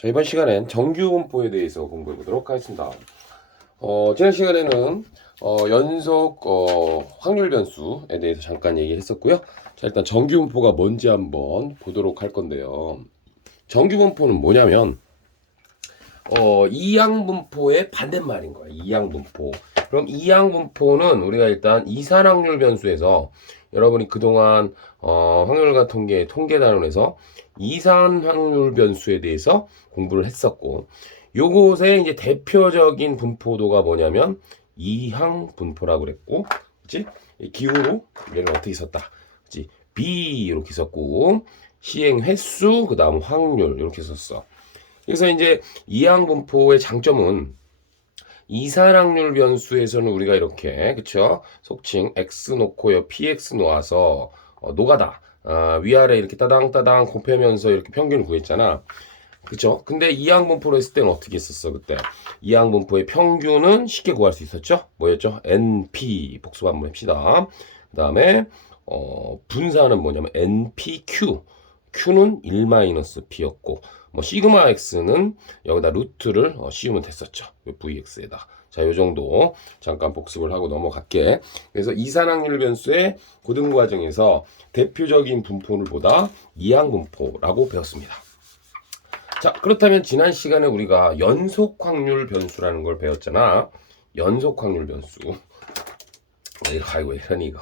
자, 이번 시간엔 정규분포에 대해서 공부해 보도록 하겠습니다. 지난 시간에는 연속 확률 변수에 대해서 잠깐 얘기했었고요. 자, 일단 정규분포가 뭔지 한번 보도록 할 건데요. 정규분포는 뭐냐면 이항분포의 반대말인 거예요. 이항분포. 그럼 이항분포는 우리가 일단 이산확률 변수에서 여러분이 그동안 확률과 통계단원에서 이산확률 변수에 대해서 공부를 했었고, 요것의 이제 대표적인 분포도가 뭐냐면 이항분포라고 그랬고, 그치? 기호로 얘를 어떻게 썼다, 그치? B 이렇게 썼고, 시행 횟수 그 다음 확률 이렇게 썼어. 그래서 이제 이항분포의 장점은 이산확률 변수에서는 우리가 이렇게, 그쵸? 속칭 x 놓고요 px 놓아서 노가다 위아래 이렇게 따당따당 곱하면서 이렇게 평균을 구했잖아. 그쵸? 근데 이항분포로 했을 때는 어떻게 했었어 그때? 이항분포의 평균은 쉽게 구할 수 있었죠? 뭐였죠? np 복습 한번 합시다. 그 다음에 분사는 뭐냐면 npq, q는 1-p였고, 뭐 시그마 x는 여기다 루트를 씌우면 됐었죠. vx에다. 자, 요 정도 잠깐 복습을 하고 넘어갈게. 그래서 이산확률 변수의 고등 과정에서 대표적인 분포를 보다 이항분포라고 배웠습니다. 자, 그렇다면 지난 시간에 우리가 연속 확률 변수라는 걸 배웠잖아. 연속 확률 변수. 아이고, 이러니 이거.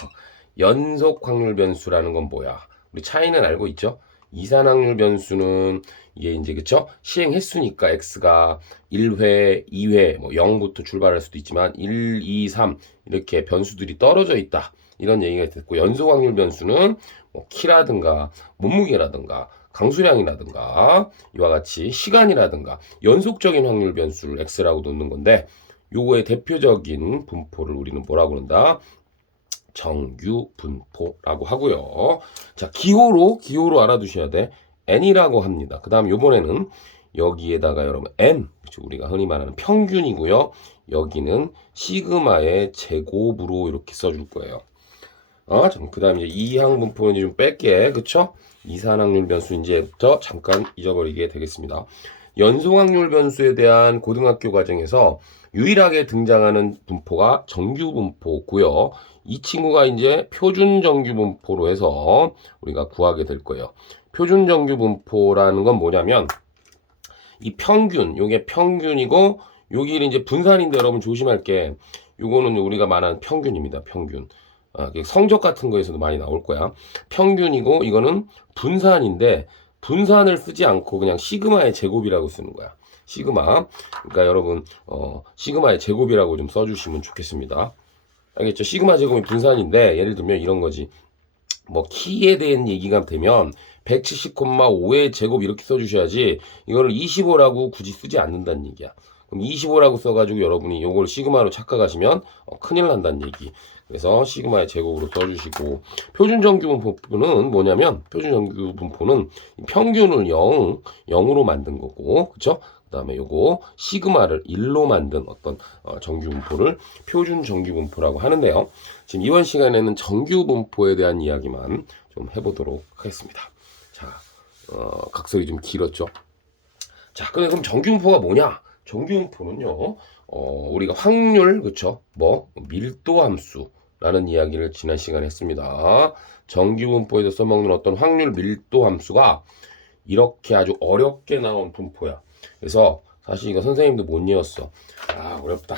연속 확률 변수라는 건 뭐야? 우리 차이는 알고 있죠? 이산확률 변수는 이게 이제 그쵸? 시행 횟수니까 x가 1회, 2회, 뭐 0부터 출발할 수도 있지만 1, 2, 3 이렇게 변수들이 떨어져 있다. 이런 얘기가 됐고, 연속 확률 변수는 뭐 키라든가 몸무게라든가 강수량이라든가 이와 같이 시간이라든가 연속적인 확률 변수를 x라고 놓는 건데, 요거의 대표적인 분포를 우리는 뭐라고 그런다? 정규분포라고 하고요. 자, 기호로 알아두셔야 돼. n이라고 합니다. 그 다음 요번에는 여기에다가 여러분 n, 우리가 흔히 말하는 평균이고요. 여기는 시그마의 제곱으로 이렇게 써줄 거예요. 그 다음 이제 이항분포는 좀 뺄게. 그쵸? 이산확률 변수 이제부터 잠깐 잊어버리게 되겠습니다. 연속확률 변수에 대한 고등학교 과정에서 유일하게 등장하는 분포가 정규분포고요. 이 친구가 이제 표준 정규분포로 해서 우리가 구하게 될 거예요. 표준 정규분포라는 건 뭐냐면 이 평균, 요게 평균이고 여기는 이제 분산인데 여러분 조심할 게, 요거는 우리가 말하는 평균입니다. 평균. 성적 같은 거에서도 많이 나올 거야. 평균이고 이거는 분산인데 분산을 쓰지 않고 그냥 시그마의 제곱이라고 쓰는 거야. 시그마. 그러니까 여러분 시그마의 제곱이라고 좀 써주시면 좋겠습니다. 알겠죠? 시그마 제곱이 분산인데 예를 들면 이런 거지. 뭐 키에 대한 얘기가 되면 170,5의 제곱 이렇게 써주셔야지, 이거를 25라고 굳이 쓰지 않는다는 얘기야. 그럼 25라고 써가지고 여러분이 요걸 시그마로 착각하시면 큰일 난다는 얘기. 그래서 시그마의 제곱으로 써주시고, 표준 정규분포는 뭐냐면, 표준 정규분포는 평균을 0으로 만든 거고, 그쵸? 그 다음에 요거 시그마를 1로 만든 어떤 정규분포를 표준 정규분포라고 하는데요. 지금 이번 시간에는 정규분포에 대한 이야기만 좀 해보도록 하겠습니다. 자, 각설이 좀 길었죠? 자, 그럼 정규분포가 뭐냐? 정규분포는요, 우리가 확률, 그쵸? 뭐, 밀도 함수라는 이야기를 지난 시간에 했습니다. 정규분포에서 써먹는 어떤 확률 밀도 함수가 이렇게 아주 어렵게 나온 분포야. 그래서 사실 이거 선생님도 못 이었어. 어렵다.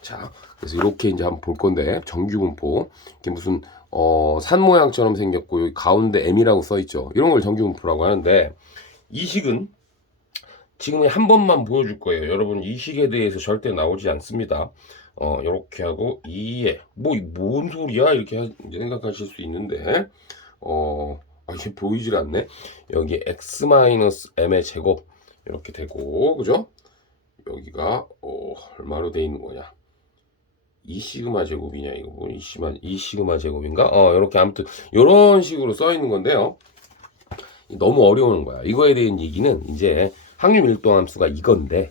자, 그래서 이렇게 이제 한번 볼 건데, 정규분포. 이게 무슨 산 모양처럼 생겼고 여기 가운데 M이라고 써 있죠. 이런 걸 정규분포라고 하는데, 이 식은 지금 한 번만 보여줄 거예요. 여러분 이 식에 대해서 절대 나오지 않습니다. 이렇게 하고 2에 뭔 소리야 이렇게 이제 생각하실 수 있는데, 이게 보이질 않네. 여기 x-m의 제곱 이렇게 되고, 그죠? 여기가 얼마로 돼 있는 거냐? 2시그마 제곱이냐 이거 뭐 2시그마 제곱인가? 이렇게 아무튼 이런 식으로 써 있는 건데요. 너무 어려운 거야. 이거에 대한 얘기는 이제 확률 밀도 함수가 이건데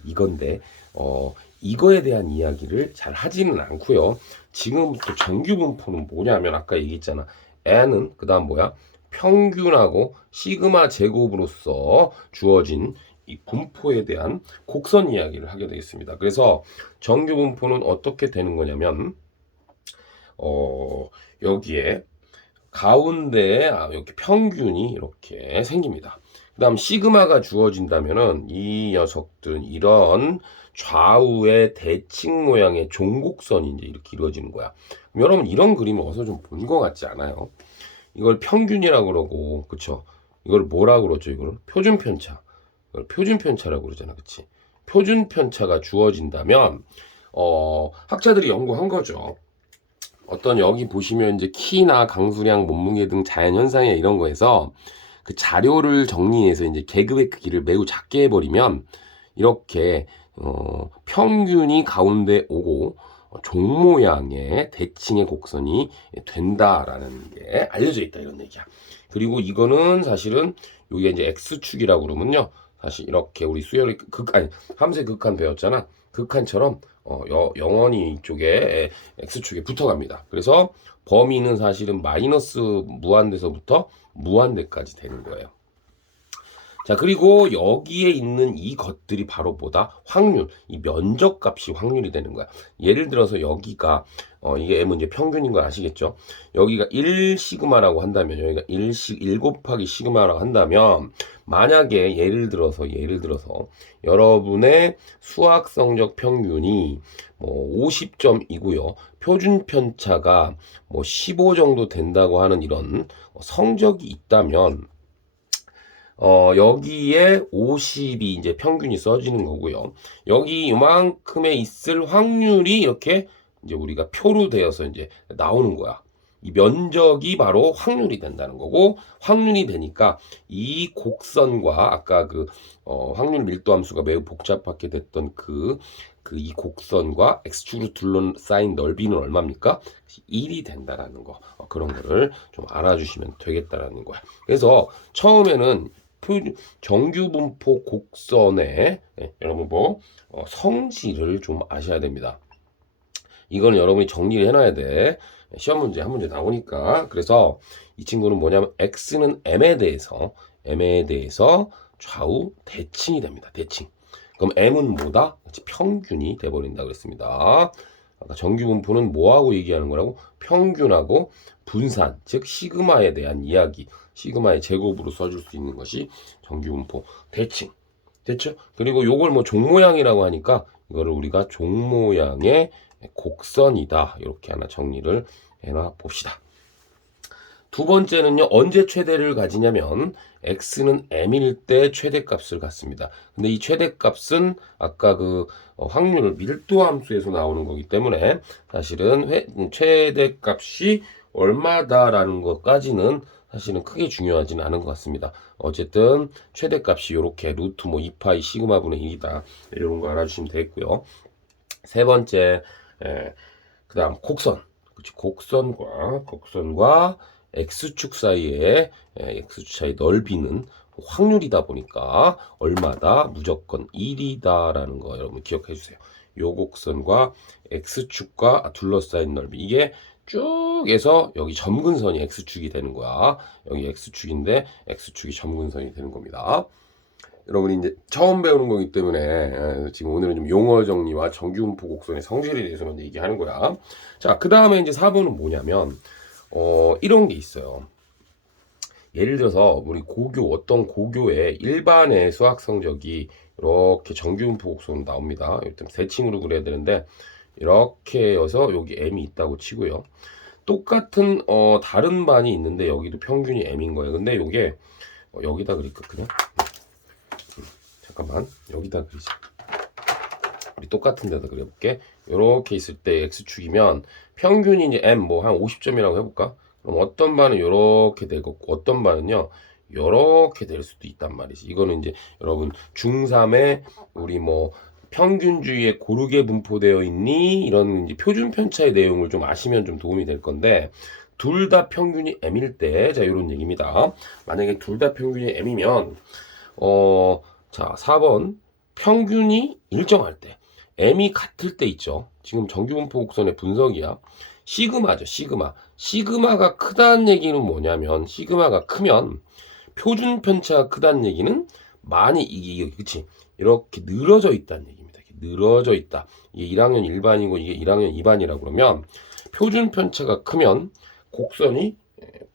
이거에 대한 이야기를 잘 하지는 않고요. 지금부터 정규분포는 뭐냐면 아까 얘기했잖아. n은 그다음 뭐야? 평균하고 시그마 제곱으로서 주어진 이 분포에 대한 곡선 이야기를 하게 되겠습니다. 그래서 정규 분포는 어떻게 되는 거냐면 여기에 가운데에 이렇게 평균이 이렇게 생깁니다. 그 다음 시그마가 주어진다면은 이 녀석들은 이런 좌우의 대칭 모양의 종곡선이 이제 이렇게 이루어지는 거야. 그럼 여러분 이런 그림을 어디서 좀 본 것 같지 않아요? 이걸 평균이라고 그러고, 그쵸? 이걸 뭐라고 그러죠? 이걸 표준편차. 이걸 표준편차라고 그러잖아, 그치? 표준편차가 주어진다면, 학자들이 연구한 거죠. 어떤 여기 보시면 이제 키나 강수량, 몸무게 등 자연 현상에 이런 거에서 그 자료를 정리해서 이제 계급의 크기를 매우 작게 해버리면 이렇게 평균이 가운데 오고 종 모양의 대칭의 곡선이 된다라는 게 알려져 있다 이런 얘기야. 그리고 이거는 사실은 이게 이제 x축이라고 그러면요. 사실 이렇게 우리 수열의 함수의 극한 배웠잖아. 극한처럼 영원히 이쪽에 x축에 붙어갑니다. 그래서 범위는 사실은 마이너스 무한대서부터 무한대까지 되는 거예요. 자, 그리고 여기에 있는 이 것들이 바로 뭐다? 확률. 이 면적값이 확률이 되는 거야. 예를 들어서 여기가 이게 M은 이제 평균인 거 아시겠죠? 여기가 1 시그마라고 한다면 여기가 1 곱하기 시그마라고 한다면 만약에 예를 들어서 여러분의 수학 성적 평균이 뭐 50점이고요. 표준 편차가 뭐 15 정도 된다고 하는 이런 성적이 있다면 여기에 50이 이제 평균이 써지는 거고요. 여기 이만큼에 있을 확률이 이렇게 이제 우리가 표로 되어서 이제 나오는 거야. 이 면적이 바로 확률이 된다는 거고, 확률이 되니까 이 곡선과 아까 그 확률 밀도 함수가 매우 복잡하게 됐던 이 곡선과 x축으로 둘러싸인 넓이는 얼마입니까? 1이 된다라는 거. 그런 거를 좀 알아주시면 되겠다라는 거야. 그래서 처음에는 정규 분포 곡선의 여러분 성질을 좀 아셔야 됩니다. 이거는 여러분이 정리를 해놔야 돼. 시험 문제 한 문제 나오니까. 그래서 이 친구는 뭐냐면 x는 m에 대해서 좌우 대칭이 됩니다. 대칭. 그럼 m은 뭐다? 평균이 돼버린다 그랬습니다. 아까 정규 분포는 뭐하고 얘기하는 거라고? 평균하고 분산, 즉 시그마에 대한 이야기, 시그마의 제곱으로 써줄 수 있는 것이 정규 분포 대칭. 됐죠? 그리고 요걸 뭐 종 모양이라고 하니까 이거를 우리가 종 모양의 곡선이다. 이렇게 하나 정리를 해놔 봅시다. 두 번째는요. 언제 최대를 가지냐면 x는 m일 때 최대값을 갖습니다. 근데 이 최대값은 아까 그 확률 밀도 함수에서 나오는 거기 때문에 사실은 최대값이 얼마다라는 것까지는 사실은 크게 중요하지는 않은 것 같습니다. 어쨌든 최대값이 이렇게 루트 뭐 2파이 시그마분의 1이다. 이런 거 알아주시면 되겠고요. 세 번째 그 다음 곡선. 그치, 곡선과 x축 사이의 x축 사이 넓이는 확률이다 보니까 얼마다? 무조건 1이다라는 거 여러분 기억해 주세요. 요 곡선과 x축과 둘러싸인 넓이 이게 쭉 해서 여기 점근선이 x축이 되는 거야. 여기 x축인데 x축이 점근선이 되는 겁니다. 여러분이 이제 처음 배우는 거기 때문에 지금 오늘은 좀 용어 정리와 정규분포 곡선의 성질에 대해서 먼저 얘기하는 거야. 자, 그 다음에 이제 4번은 뭐냐면 이런 게 있어요. 예를 들어서 우리 어떤 고교의 일반의 수학 성적이 이렇게 정규분포 곡선으로 나옵니다. 일단 대칭으로 그려야 되는데 이렇게 해서 여기 m이 있다고 치고요. 똑같은 다른 반이 있는데 여기도 평균이 m인 거예요. 근데 이게 여기다 그릴까 그냥? 잠깐만 여기다 그리자. 우리 똑같은 데다 그려볼게. 이렇게 있을 때 x축이면 평균이 이제 m 뭐 한 50점이라고 해볼까? 그럼 어떤 반은 이렇게 되고 어떤 반은요 이렇게 될 수도 있단 말이지. 이거는 이제 여러분 중3에 우리 뭐 평균주의에 고르게 분포되어 있니? 이런 이제 표준 편차의 내용을 좀 아시면 좀 도움이 될 건데 둘 다 평균이 m일 때 자 이런 얘기입니다. 만약에 둘 다 평균이 m이면 자 4번 평균이 일정할 때 m이 같을 때 있죠. 지금 정규분포 곡선의 분석이야. 시그마죠. 시그마가 크다는 얘기는 뭐냐면 시그마가 크면 표준 편차가 크다는 얘기는 많이 이게 그치 이렇게 늘어져 있다는 얘기입니다. 이렇게 늘어져 있다. 이게 1학년 1반이고 이게 1학년 2반이라고 그러면 표준 편차가 크면 곡선이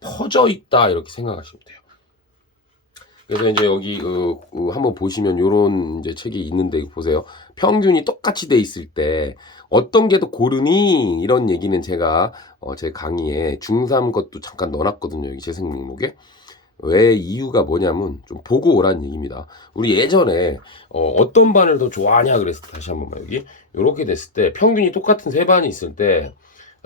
퍼져 있다 이렇게 생각하시면 돼요. 그래서 이제 여기 한번 보시면 요런 이제 책이 있는데 보세요. 평균이 똑같이 돼 있을 때 어떤 게 더 고르니 이런 얘기는 제가 제 강의에 중3 것도 잠깐 넣어놨거든요. 여기 재생 목록에. 왜 이유가 뭐냐면 좀 보고 오라는 얘기입니다. 우리 예전에 어떤 반을 더 좋아하냐 그랬을 때 다시 한번만 여기 요렇게 됐을 때 평균이 똑같은 세 반이 있을 때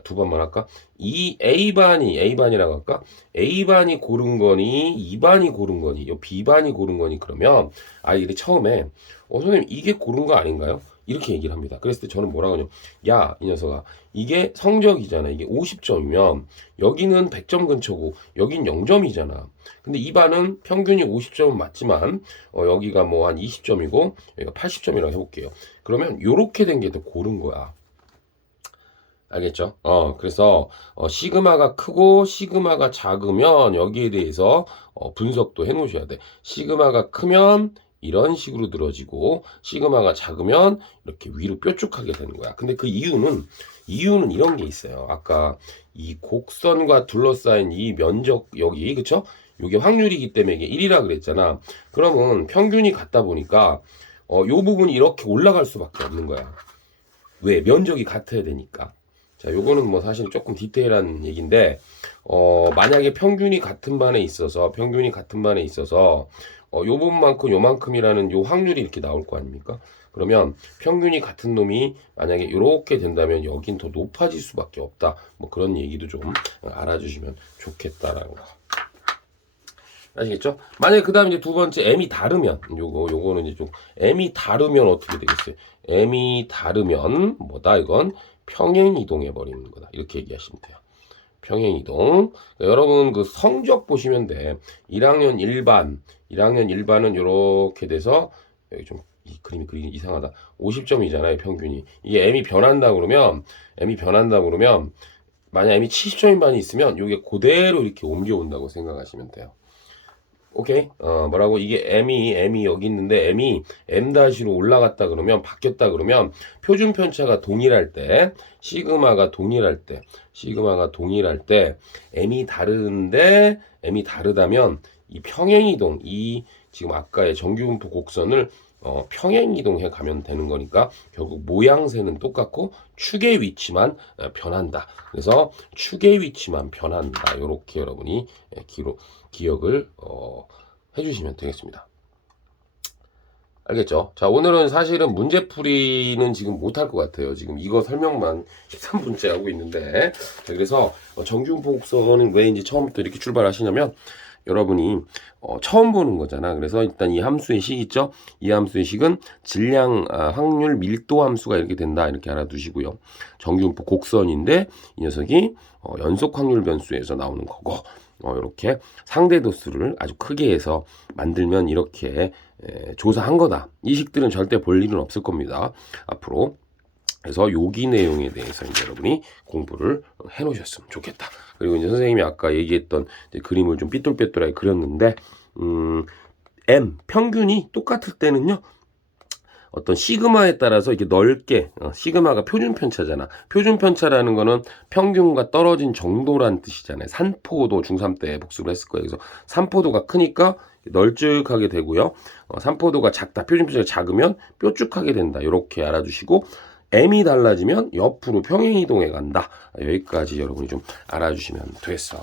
두 번만 할까? 이 A반이라고 할까? A반이 고른 거니, 2반이 고른 거니, 요 B반이 고른 거니 그러면 아이들이 처음에 선생님 이게 고른 거 아닌가요? 이렇게 얘기를 합니다. 그랬을 때 저는 뭐라고 하냐면 야, 이 녀석아. 이게 성적이잖아. 이게 50점이면 여기는 100점 근처고 여긴 0점이잖아. 근데 이 반은 평균이 50점은 맞지만 여기가 뭐 한 20점이고 여기가 80점이라고 해볼게요. 그러면 요렇게 된 게 더 고른 거야. 알겠죠? 그래서 시그마가 크고 시그마가 작으면 여기에 대해서 분석도 해 놓으셔야 돼. 시그마가 크면 이런 식으로 늘어지고 시그마가 작으면 이렇게 위로 뾰족하게 되는 거야. 근데 그 이유는 이런 게 있어요. 아까 이 곡선과 둘러싸인 이 면적 여기 그쵸? 이게 확률이기 때문에 이게 1이라 그랬잖아. 그러면 평균이 같다 보니까 요 부분이 이렇게 올라갈 수밖에 없는 거야. 왜? 면적이 같아야 되니까. 자, 요거는 뭐 사실 조금 디테일한 얘기인데, 만약에 평균이 같은 반에 있어서, 요 부분만큼 요만큼이라는 요 확률이 이렇게 나올 거 아닙니까? 그러면 평균이 같은 놈이 만약에 이렇게 된다면 여긴 더 높아질 수밖에 없다. 뭐 그런 얘기도 좀 알아주시면 좋겠다라는 거. 아시겠죠? 만약에 그 다음에 이제 두 번째 M이 다르면, 요거는 이제 좀, M이 다르면 어떻게 되겠어요? M이 다르면, 뭐다, 이건? 평행이동해 버리는 거다. 이렇게 얘기하시면 돼요. 평행이동. 그러니까 여러분 그 성적 보시면 돼. 1학년 1반은 이렇게 돼서 여기 좀 이 그림이 그리기 이상하다. 50점이잖아요, 평균이. 이게 M이 변한다 그러면 만약 M이 70점인 반이 있으면 이게 그대로 이렇게 옮겨온다고 생각하시면 돼요. 오케이. 뭐라고 이게 M이 여기 있는데 M이 M-로 올라갔다 그러면 바뀌었다 그러면 표준 편차가 동일할 때 시그마가 동일할 때 M이 다르다면 이 평행이동 이 지금 아까의 정규분포 곡선을 평행이동해 가면 되는 거니까 결국 모양새는 똑같고 축의 위치만 변한다. 그래서 축의 위치만 변한다. 이렇게 여러분이 기억을 해주시면 되겠습니다. 알겠죠? 자, 오늘은 사실은 문제풀이는 지금 못할 것 같아요. 지금 이거 설명만 13분째 하고 있는데. 자, 그래서 정규분포 곡선은 왜 이제 처음부터 이렇게 출발하시냐면 여러분이 처음 보는 거잖아. 그래서 일단 이 함수의 식 있죠? 이 함수의 식은 질량, 확률, 밀도 함수가 이렇게 된다. 이렇게 알아두시고요. 정규분포 곡선인데 이 녀석이 연속 확률 변수에서 나오는 거고 이렇게 상대도수를 아주 크게 해서 만들면 이렇게 조사한 거다. 이 식들은 절대 볼 일은 없을 겁니다. 앞으로. 그래서 여기 내용에 대해서 이제 여러분이 공부를 해 놓으셨으면 좋겠다. 그리고 이제 선생님이 아까 얘기했던 이제 그림을 좀 삐뚤빼뚤하게 그렸는데, M, 평균이 똑같을 때는요, 어떤 시그마에 따라서 이렇게 넓게, 시그마가 표준 편차잖아. 표준 편차라는 거는 평균과 떨어진 정도란 뜻이잖아요. 산포도 중3 때 복습을 했을 거예요. 그래서 산포도가 크니까 널찍하게 되고요. 산포도가 작다, 표준 편차가 작으면 뾰족하게 된다. 이렇게 알아두시고, M이 달라지면 옆으로 평행이동해 간다. 여기까지 여러분이 좀 알아주시면 되겠어.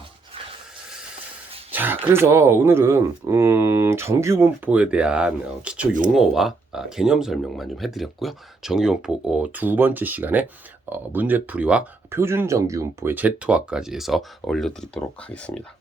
자, 그래서 오늘은 정규분포에 대한 기초 용어와 개념 설명만 좀 해드렸고요. 정규분포 두 번째 시간에 문제풀이와 표준 정규분포의 제토화까지 해서 올려드리도록 하겠습니다.